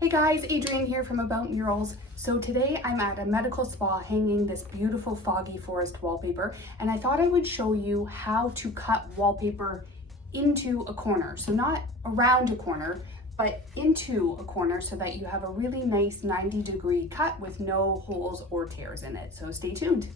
Hey guys, Adrienne here from About Murals. So today I'm at a medical spa hanging this beautiful foggy forest wallpaper, and I thought I would show you how to cut wallpaper into a corner. So not around a corner, but into a corner so that you have a really nice 90-degree cut with no holes or tears in it. So stay tuned.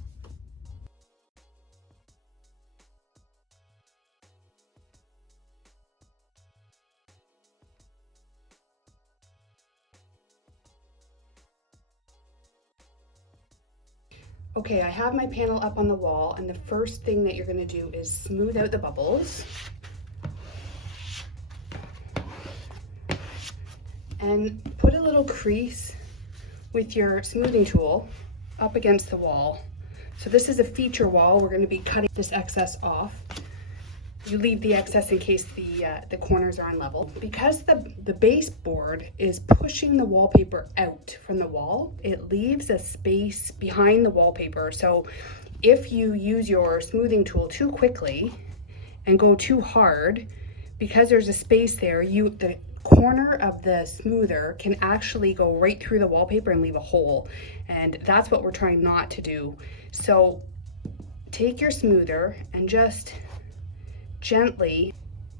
Okay, I have my panel up on the wall, and the first thing that you're going to do is smooth out the bubbles. And put a little crease with your smoothing tool up against the wall. So this is a feature wall. We're going to be cutting this excess off. You leave the excess in case the corners are unlevel. Because the baseboard is pushing the wallpaper out from the wall, it leaves a space behind the wallpaper. So if you use your smoothing tool too quickly and go too hard, because there's a space there, the corner of the smoother can actually go right through the wallpaper and leave a hole. And that's what we're trying not to do. So take your smoother and just gently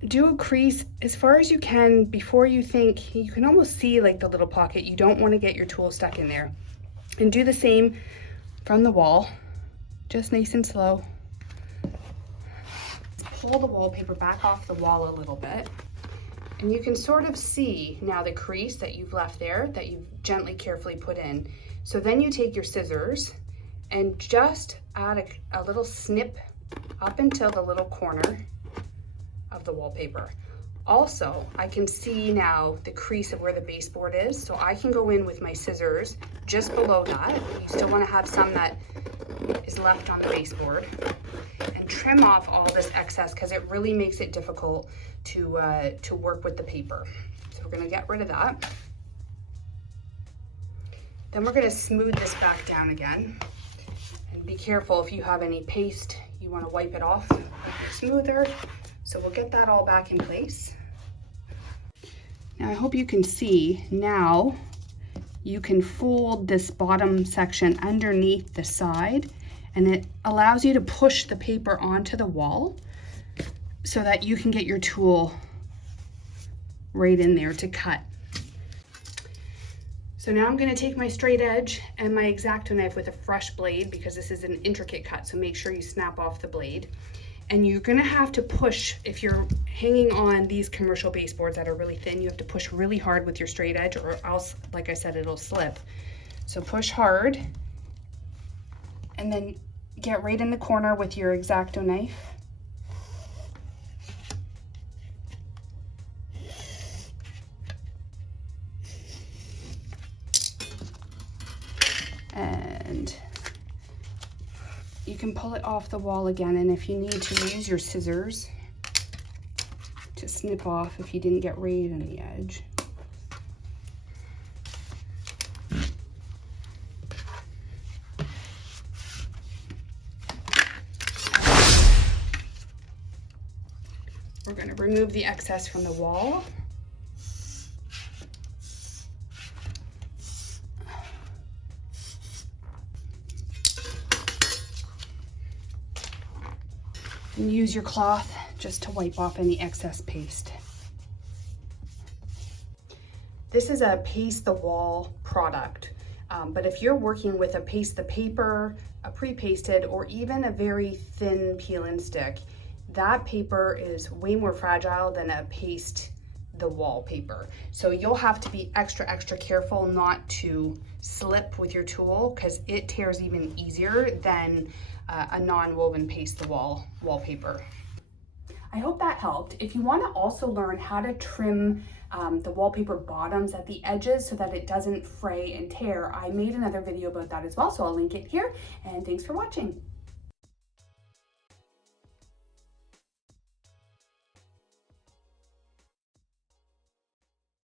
do a crease as far as you can before you think. You can almost see like the little pocket. You don't want to get your tool stuck in there. And do the same from the wall, just nice and slow. Pull the wallpaper back off the wall a little bit, and you can sort of see now the crease that you've left there that you've gently, carefully put in. So then you take your scissors and just add a little snip up until the little corner of the wallpaper. Also, I can see now the crease of where the baseboard is, so I can go in with my scissors just below that. You still want to have some that is left on the baseboard, and trim off all this excess because it really makes it difficult to work with the paper. So we're going to get rid of that. Then we're going to smooth this back down again, and be careful if you have any paste, you want to wipe it off with your smoother. So we'll get that all back in place. Now I hope you can see now you can fold this bottom section underneath the side, and it allows you to push the paper onto the wall so that you can get your tool right in there to cut. So now I'm going to take my straight edge and my X-Acto knife with a fresh blade, because this is an intricate cut, so make sure you snap off the blade. And you're gonna have to push, if you're hanging on these commercial baseboards that are really thin, you have to push really hard with your straight edge, or else, like I said, it'll slip. So push hard, and then get right in the corner with your X-Acto knife. And you can pull it off the wall again, and if you need to, use your scissors to snip off if you didn't get right in the edge. We're going to remove the excess from the wall. And use your cloth just to wipe off any excess paste. This is a paste the wall product, but if you're working with a paste the paper, a pre-pasted, or even a very thin peel and stick, that paper is way more fragile than a paste the wall paper. So you'll have to be extra careful not to slip with your tool, because it tears even easier than a non-woven paste the wall wallpaper. I hope that helped. If you want to also learn how to trim the wallpaper bottoms at the edges so that it doesn't fray and tear, I made another video about that as well, so I'll link it here, and thanks for watching.